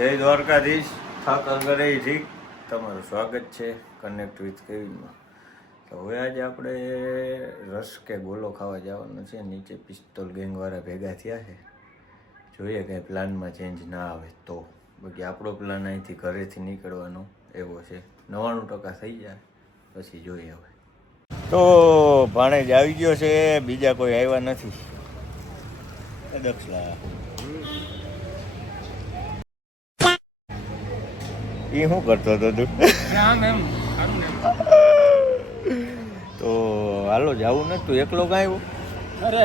જય દ્વારકાધીશ ઠાકર કરે ઠીક તમારું સ્વાગત છે કનેક્ટ વિથ કેવિનમાં તો હવે આજે આપણે રસ કે ગોલો ખાવા જવાનું છે, નીચે પિસ્તોલ ગેંગવાળા ભેગા થયા છે. જોઈએ કંઈ પ્લાનમાં ચેન્જ ના આવે તો. બાકી આપણો પ્લાન અહીંથી ઘરેથી નીકળવાનો એવો છે. નવ્વાણું ટકા થઈ જાય પછી જોઈએ હવે. તો ભાણેજ આવી ગયો છે, બીજા કોઈ આવ્યા નથી. દક્ષલા. એ શું કરતો હતો તું? તો હાલો જાવું ને? તું એકલો ગાયો અરે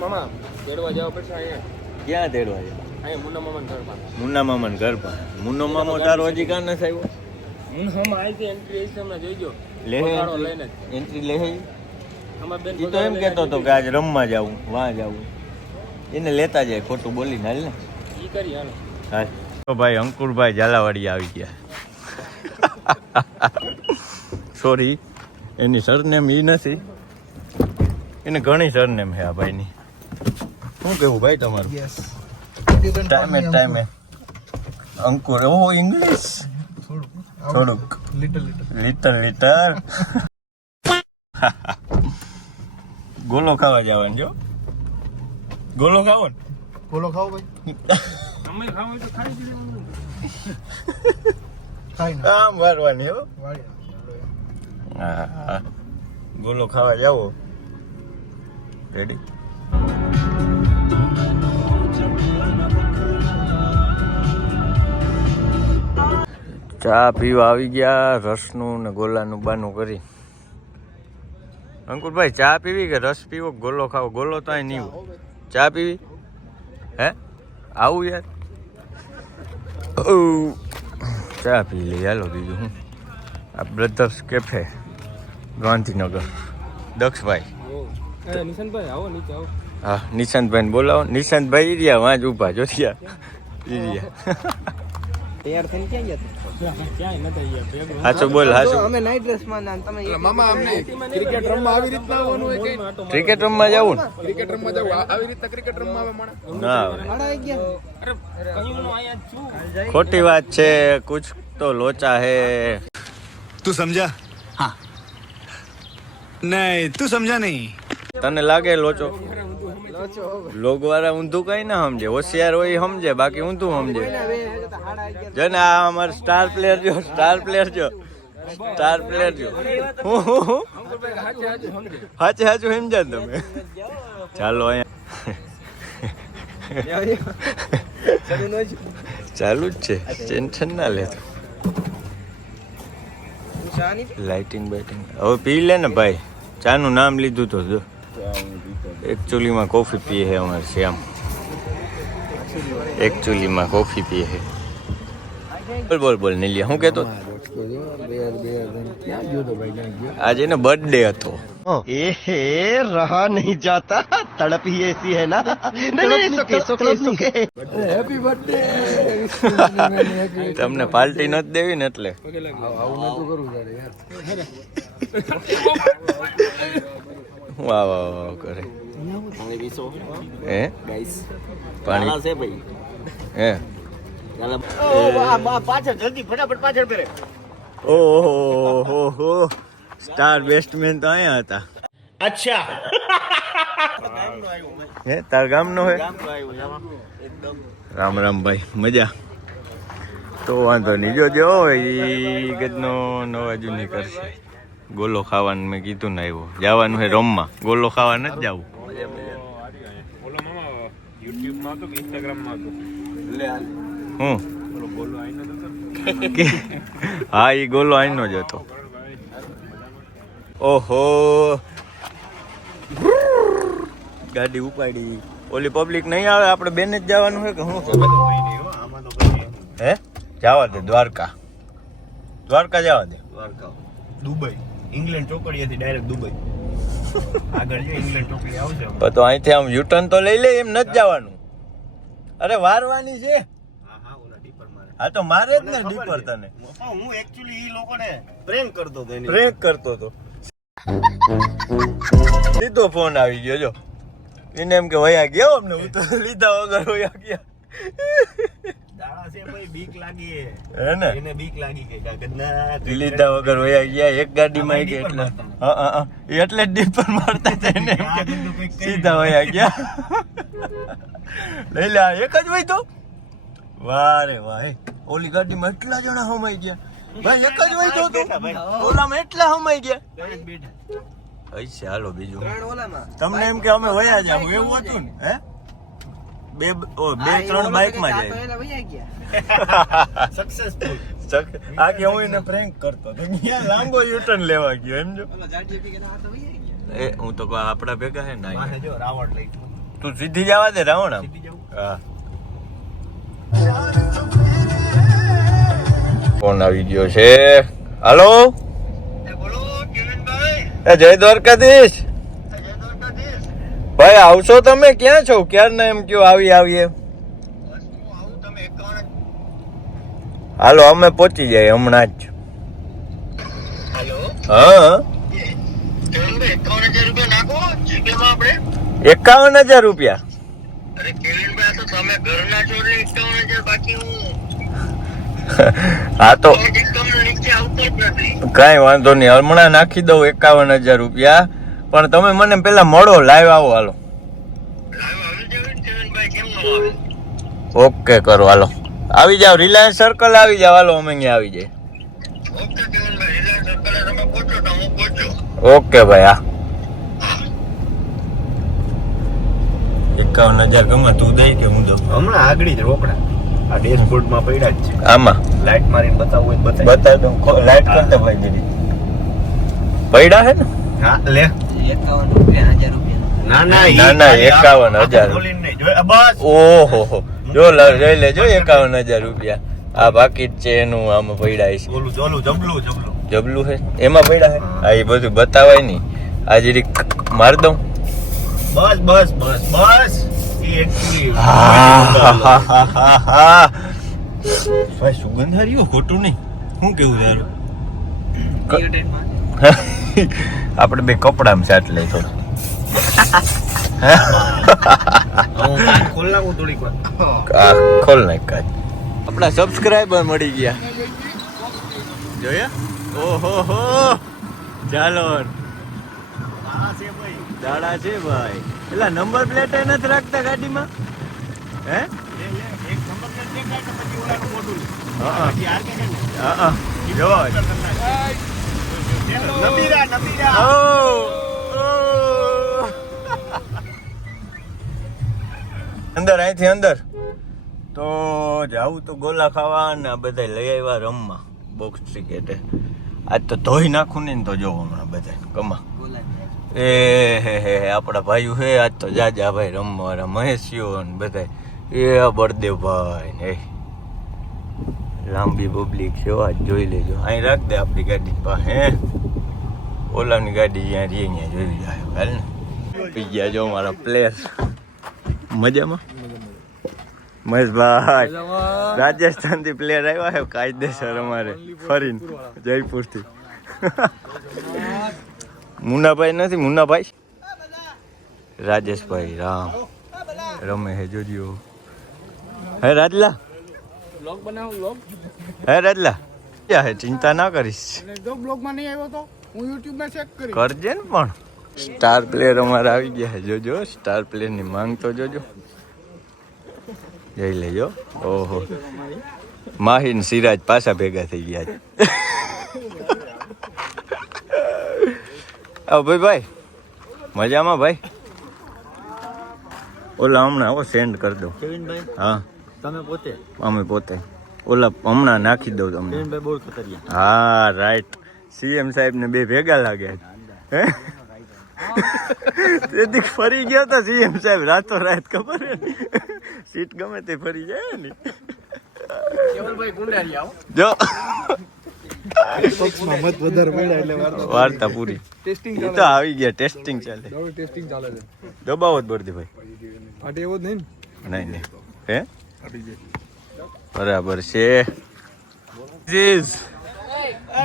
મામા તેડવા જવા પડશે અહીંયા. ક્યાં તેડવા અહીંયા મુન્ના મામાના ઘર પાસે. મુન્ના મામાને ઘર પાસે. મુન્નો મામો તારો હજી કાં નથી આવ્યો મુન્ના મામા આવી એન્ટ્રી હમણાં જોઈજો. લે. એન્ટ્રી લે એ તો એમ કહેતો હતો કે આજ રમવા જાવું વાં જાવું. એને લેતા જાય ખોટું બોલીને હાલ ને? એ કરી હાલ. હાલ. ભાઈ અંકુરભાઈ ઝાલાવાડી આવી ગયા. સોરી એની સરનેમ ઈ નથી. એને ઘણી સરનેમ છે આ ભાઈની. શું કેવું ભાઈ તમારું? ટાઈમે ટાઈમે અંકુર. ઓ ઇંગ્લિશ થોડુંક. લિટલ લિટલ ગોલો ખાવા જવાનું જો ગોલો ખાવો ને? બોલો ખાઓ ભાઈ. અમે ખાવ તો ખાઈ દીધું ખાઈ ના આમ મારવાની હો. હા હા. ગોલો ખાવા જાવો રેડી ચા પીવા આવી ગયા. રસનું ને ગોલાનું બાનું કરી. અંકુરભાઈ ચા પીવી કે રસ પીવો? ગોલો ખાવો. ગોલો તો અહીં નહીં ચા પીવી? હે? આવું યાર. ચા પી લઈ હાલો બીજું હું? આ બ્રધર્સ કેફે ગાંધીનગર. દક્ષભાઈ. હા નિશાંતભાઈ આવો નીચે આવો. હા નિશાંતભાઈને બોલાવો. નિશાંતભાઈ ઈરિયા રહ્યા ઊભા જ ઊભા જો રહ્યા. હાચો બોલ હાચો અમે નાઈટ ડ્રેસ તમે ક્રિકેટ રમવા ક્રિકેટ રમવા જાવું ક્રિકેટ રમવા ખોટી વાત છે કુછ તો લોચા હે. તું સમજા? હા. નહીં તું સમજા નહીં. તને લાગે લોચો? લોગવાળા ઊંધું કઈ ના સમજે હોશિયાર હોય સમજે બાકી ઊંધું સમજે. જો ને આ અમાર સ્ટાર પ્લેયર જો સ્ટાર પ્લેયર જો સ્ટાર પ્લેયર જો. સાચું હાચે હાચું સમજ્યા તમે. ચાલો અહીંયા. ચાલુ જ છે ટેન્શન ના લેતો લાઇટિંગ બાઇટિંગ હવે પી લે ને ભાઈ. ચાનું નામ લીધું તો જો. એક ચૂલીમાં કોફી પીએ હે અમારે શ્યામ. એક ચૂલીમાં કોફી પીએ હે. બોલ બોલ બોલ નીલિયા હું કહેતો? આજે એનો બર્થડે હતો. એ હે રહા નહીં જાતા તડપ એસી હે ના. હેપી બર્થડે તમને પાર્ટી નત દેવી ને એટલે? આવું નતું કરવું યાર. વાહ વાહ વાહ કરે. પાણી પીશો હે? ગાઈસ પાણી? છે ભાઈ. હે? પાછળ જલ્દી ફટાફટ પાછળ કરે ઓહો હો હો. સ્ટાર બેસ્ટમેન તો અહીંયા હતા. અચ્છા. હે તાર ગામનો હે? રામ રામ ભાઈ મજા. તો વાંધો નહીં. જો જો એ ગજનો નવા જૂની કરશે. ગોલો ખાવાનું મેં કીધું ને આવ્યો. જવાનું હે રમવા. ગોલો ખાવા નથી જવું. હું? હા એ ગોલો આઈનો જ હતો. ઓહો. ગાડી ઉપાડી. ઓલી પબ્લિક નહીં આવે? આપણે બેન જ જવાનું હોય કે શું હે? જવા દે, દ્વારકા. દ્વારકા જવા દે. દુબઈ. ઇંગ્લેન્ડ ચોકડીએથી ડાયરેક્ટ દુબઈ. આગળ જો ઇંગ્લેન્ડ ચોકડી આવશે પણ તો અહીંથી આમ યુટર્ન તો લઈ લે એમ નથી જવાનું. અરે વારવાની છે. હા તો મારે જ ને ડીપર તને. હું એકચ્યુઅલી ઈ લોકોને પ્રેમ કરતો તો એને પ્રેમ કરતો તો સીધો ફોન આવી ગયો જો. એને એમ કે વયા ગયો અમને? હું તો લીધા વગર વયા ગયા. લીધા વગર વયા ગયા એક ગાડીમાં ગયા એટલે. હા એટલે જ ડીપર મારતા સીધા વયા ગયા. લઈ લે એક જ હોય તો? વારે વાહ ઓલી ગાડીમાં એટલા જણા હમાઈ ગયા. ભાઈ એક જ હોય તો ઓલામાં એટલા હમાઈ ગયા. ચાલો બીજું. તમને એમ કે અમે વયા જાવ એવું હતું ને? હે? બે ઓ બે ત્રણ બાઇકમાં જાય. સક્સેસફુલ આ કે હું એને પ્રેન્ક કરતો તો ત્યાં લાંબો યુટર્ન લેવા ગયો એમ જો. એ હું તો આપડા ભેગા હે ના જો રાવણ લઈ તું સીધી જવા દે રાવણ આમ? હા. ફોન આવી ગયો છે. હાલો? એ જય દ્વારકાધીશ. ભાઈ આવશો તમે? ક્યાં છો? ક્યારના એમ કયો? આવી આવીએ. હાલો અમે પહોંચી જાય હમણાં જ. હા. એકાવન હજાર રૂપિયા હા. તો કઈ વાંધો નહીં હમણાં નાખી દઉં એકાવન હજાર રૂપિયા. પણ તમે મને પેલા મળો લાઈવ આવો હાલો. ઓકે કરો હાલો. આવી જાવ રિલાયન્સ સર્કલ આવી જાવ હાલો અમે અહીંયા આવી જાય ઓકે ભાઈ હા. એકાવન હજાર ગમે તું દઈ કે હું દઉં? હમણાં આગળ જ રોકડા. આ ડેશબોર્ડમાં પડ્યા જ છે. આમાં? લાઈટ મારીને બતાવવું હોય તો બતાવી બતાવ દઉં. લાઈટ કરતા ભાઈ દીદી પડ્યા છે ને? હા લે. એકાવન રૂપિયા હજાર રૂપિયા. ના ના ના, ના, એકાવન હજાર. ખોલીને નહીં. જો, આ ઓહો જો જોઈ લેજો એકાવન હજાર રૂપિયા. આ બાકી છે એનું આમાં પૈડા છે. જબલું જબલું. જબલું હે એમાં એ બધું બતાવાય નહીં. આ જરીક માર દઉં. બસ બસ બસ બસ. સુગંધ હાર્યું ખોટું નહીં. શું કેવું તારું આપણે બે કપડામાં સાટ લઈ થોડું. ખોલ નાખું થોડીક વાર. ખોલ નાખ કાચ આપણા સબસ્ક્રાઈબર મળી ગયા. જોયા? ઓહો હો! ચાલો ભાઈ. દાડા છે ભાઈ. પેલા નંબર પ્લેટ નથી રાખતા ગાડીમાં? હે. હા હા. જો નબીરા નબીરા Oh. oh. અંદર, અહીંથી અંદર. તો જાવું તો ગોલા ખાવા ને આ બધા લઈ આવ્યા રમવા બોક્સ ક્રિકેટે આજ તો ધોઈ નાખું ને તો જોવો હમણાં બધા કમા. એ, હે હે આપણા ભાઈઓ હે, આજ તો જાજા ભાઈ રમવા મહેશીઓ ને બધા એ બળદેવભાઈ ને એ. લાંબી પબ્લિક છે વાત જોઈ લેજો. અહીં રાખ દે આપણી ગાડી પાસે ઓલાની ગાડી જ્યાં રહી ત્યાં જોઈ જાય હાલ ને. પી ગયા જો મારા પ્લેયર. મજામાં? મહેશભાઈ રાજસ્થાનથી પ્લેયર આવ્યા છે કાયદેસર અમારે ફરીને જયપુરથી. મુન્નાભાઈ નથી મુન્નાભાઈ? રાજેશભાઈ રામ. રમે હે જોજો. હે રાજલા? બ્લોગ બનાવો બ્લોગ હે રાજલા યા હે? ચિંતા ના કરીશ. જો બ્લોગમાં નહીં આવ્યો તો હું યુટ્યુબમાં ચેક કરી કરજે ને પણ. સ્ટાર પ્લેયર અમારા આવી ગયા છે. જોજો સ્ટાર પ્લેયરની માંગ તો જોજો. જઈ લેજો. ઓહો. માહિન સિરાજ પાછા ભેગા થઈ ગયા છે. આવો ભાઈ ભાઈ. મજામાં ભાઈ? ઓલા હમણાં આવો સેન્ડ કરી દો. હા. તમે પોતે? અમે પોતે. ઓલા હમણાં નાખી દઉં તમને. બહુ ખતરિયા. હા રાઈટ સીએમ સાહેબ ને બે ભેગા લાગે. હે? તેથી ફરી ગયા હતા સીએમ સાહેબ રાતો રાત ખબર સીટ ગમે તે ફરી જાય ને. જો. મત વધારે મળ્યા એટલે વાર્તા પૂરી. એ તો આવી ગયા ટેસ્ટિંગ ચાલે. ચાલે ટેસ્ટિંગ ચાલે છે. દબાવો જ બરદી ભાઈ એવો જ નહીં નહીં નહીં. હે? બરાબર છે This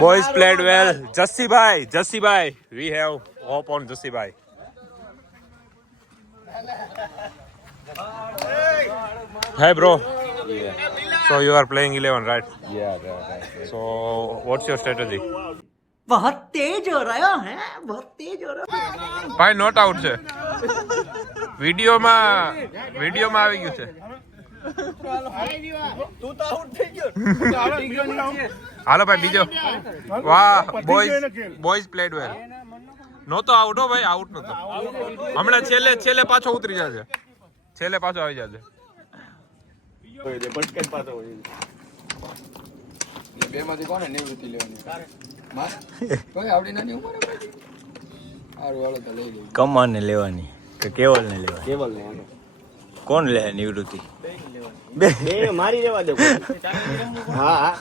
Boys played well. Jassibhai, Jassibhai. We have hope on Jassibhai. Hey bro. So you are playing 11, right? Yeah, right. So what's your strategy? बहुत तेज हो रहा है बहुत तेज हो रहा है ભાઈ નોટ આઉટ છે વિડીયોમાં વિડીયોમાં આવી ગયું છે હાલો ભાઈ બીજો. વાહ બોયઝ બોયઝ પ્લેડ વેલ નહોતો આઉટ હો ભાઈ આઉટ નહોતો હમણાં છેલ્લે છેલ્લે પાછો ઉતરી જશે. છેલ્લે પાછો આવી જશે. બે માંથી કોને નિવૃત્તિ લેવાની કમાને લેવાની કે કેવલને લેવાની? કેવલ ને કોણ લે નિવૃત્તિ? બે. મારી રેવા દે હા હા.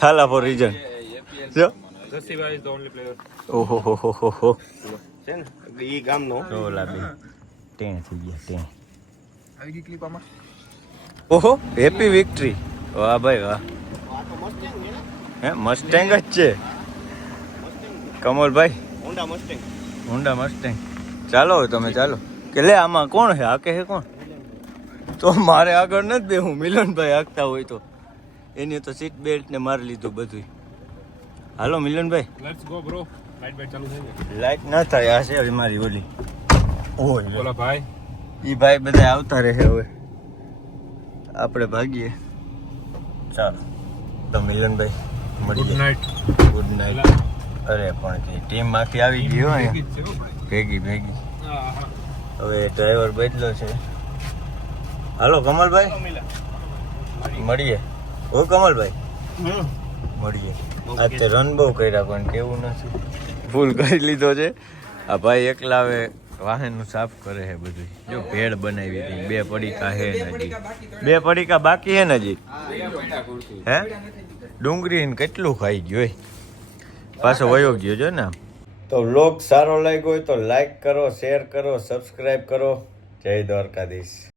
થાલા ફોર રીઝન જો. Jassibhai is the only player ઓહો હો હો હો હો. છે ને? ઈ ગામનો. ટેણ થઈ ગયા ટેણ. આવી ગઈ ક્લિપ આમાં? ઓહો હેપી વિક્ટરી વાહ ભાઈ વાહ. હે મસ્ટેંગ જ છે. કમલભાઈ. હોન્ડા મસ્ટેંગ ઊંડા મસ્ટેંગ ચાલો હવે તમે ચાલો. કે લે આમાં કોણ છે? હાકે છે કોણ? તો મારે આગળ નથી બેહું મિલનભાઈ હાંકતા હોય તો. એની તો સીટ બેલ્ટ ને મારી લીધું બધું હાલો Milanbhai. Let's go bro light bat ચાલુ થઈ લાઈટ ના થાય આ છે મારી ઓલી. ઓય બોલા ભાઈ. ઈ ભાઈ બધા આવતા રહે હવે. આપણે ભાગીએ. ચાલો. તો મિલનભાઈ ગુડ નાઇટ ગુડ નાઇટ અરે પણ ટીમમાંથી આવી ગઈ હોય. ભેગી ભેગી હવે ડ્રાઈવર બદલો છે. હાલો, કમલભાઈ. મળીએ. ઓ કમલભાઈ. મળીએ. આજે રન બહુ કર્યા, પણ કેવું નથી. ફૂલ કરી લીધો છે. આ ભાઈ એકલા હવે વાહનનું સાફ કરે છે બધું. જો, ભેળ બનાવી હતી. બે પડીકા હે નજી બે પડીકા બાકી હે નજી હે? ડુંગળી કેટલું ખાઈ ગયો પાછો વયો ગયો છે ને? તો લોક સારો લાગ્યો હોય તો લાઈક કરો શેર કરો સબસ્ક્રાઈબ કરો. જય દ્વારકાધીશ.